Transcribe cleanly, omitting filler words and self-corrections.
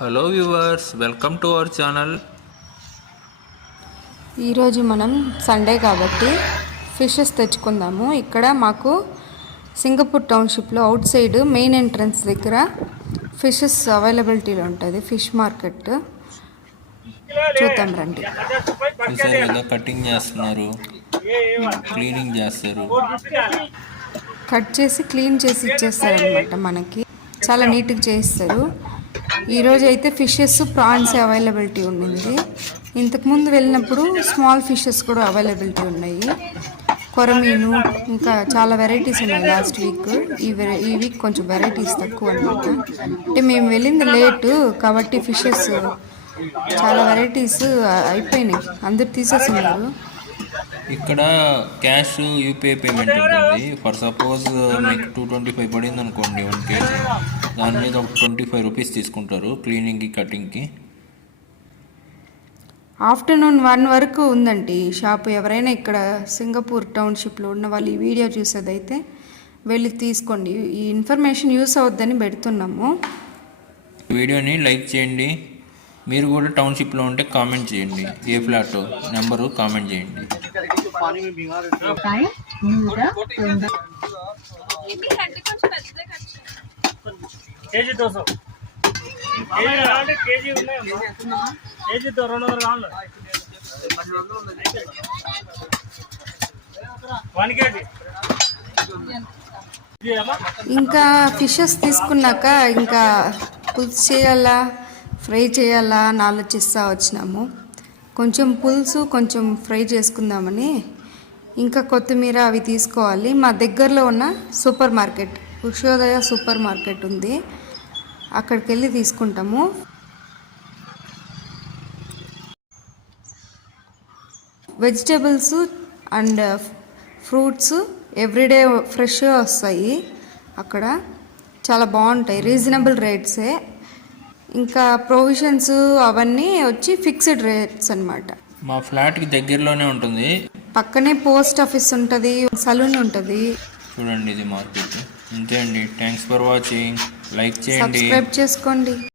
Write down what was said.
Hello viewers, welcome to our channel. ఈరోజు మనం Sunday కాబట్టి ఫిషెస్ తెచ్చుకుందాము. ఇక్కడ మాకు సింగపూర్ టౌన్షిప్లో అవుట్ సైడ్ మెయిన్ ఎంట్రన్స్ దగ్గర ఫిషెస్ అవైలబిలిటీలో ఉంటుంది. ఫిష్ మార్కెట్ చూద్దాం రండి. చూసారు కదా, కటింగ్ చేస్తున్నారు, క్లీనింగ్ చేస్తారు. కట్ చేసి క్లీన్ చేసి ఇచ్చేస్తారు అనమాట. మనకి చాలా నీట్గా చేయిస్తారు. ఈరోజు అయితే ఫిషెస్ ప్రాన్స్ అవైలబిలిటీ ఉండింది. ఇంతకుముందు వెళ్ళినప్పుడు స్మాల్ ఫిషెస్ కూడా అవైలబిలిటీ ఉన్నాయి. కొరమీను ఇంకా చాలా వెరైటీస్ ఉన్నాయి. లాస్ట్ వీక్ ఈ వీక్ కొంచెం వెరైటీస్ తక్కువ అనమాట. అంటే మేము వెళ్ళింది లేటు కాబట్టి ఫిషెస్ చాలా వెరైటీస్ అయిపోయినాయి, అందరు తీసేస్తున్నారు. ఇక్కడ క్యాష్ యూపీఐ పేమెంట్ ఉంటుంది. ఫర్ సపోజ్ మీకు 225 పడింది అనుకోండి 1 kg, దాని మీద ఒక 25 రూపీస్ తీసుకుంటారు క్లీనింగ్కి, కటింగ్కి. ఆఫ్టర్నూన్ 1 వరకు ఉందండి షాపు. ఎవరైనా ఇక్కడ సింగపూర్ టౌన్షిప్లో ఉన్న వాళ్ళు ఈ వీడియో చూసేదైతే వెళ్ళి తీసుకోండి. ఈ ఇన్ఫర్మేషన్ యూస్ అవుద్దని పెడుతున్నాము. వీడియోని లైక్ చేయండి. మీరు కూడా టౌన్షిప్లో ఉంటే కామెంట్ చేయండి. ఏ ఫ్లాట్ నెంబరు కామెంట్ చేయండి. కేజీ 200 కేజీ ఉన్నాయమ్మా. కేజీ 200 కావాలి. 1 కేజీ. ఇంకా ఫిషెస్ తీసుకున్నాక ఇంకా పులుసు చేయాలా ఫ్రై చేయాలా అని ఆలోచిస్తూ వచ్చినాము. కొంచెం పులుసు కొంచెం ఫ్రై చేసుకుందామని. ఇంకా కొత్తిమీర అవి తీసుకోవాలి. మా దగ్గరలో ఉన్న super market Ushodaya super market ఉంది, అక్కడికి వెళ్ళి తీసుకుంటాము. వెజిటేబుల్స్ అండ్ ఫ్రూట్స్ ఎవ్రీడే ఫ్రెష్గా వస్తాయి. అక్కడ చాలా బాగుంటాయి, రీజనబుల్ రేట్సే. ఇంకా ప్రొవిజన్స్ అవన్నీ వచ్చి ఫిక్స్డ్ రేట్స్ అనమాట. మా ఫ్లాట్కి దగ్గరలోనే ఉంటుంది. పక్కనే పోస్ట్ ఆఫీస్ ఉంటుంది, సలూన్ ఉంటుంది. చూడండి, ఇది మార్కెట్. అంతే అండి. Thanks for watching. లైక్ చేయండి, సబ్స్క్రైబ్ చేసుకోండి.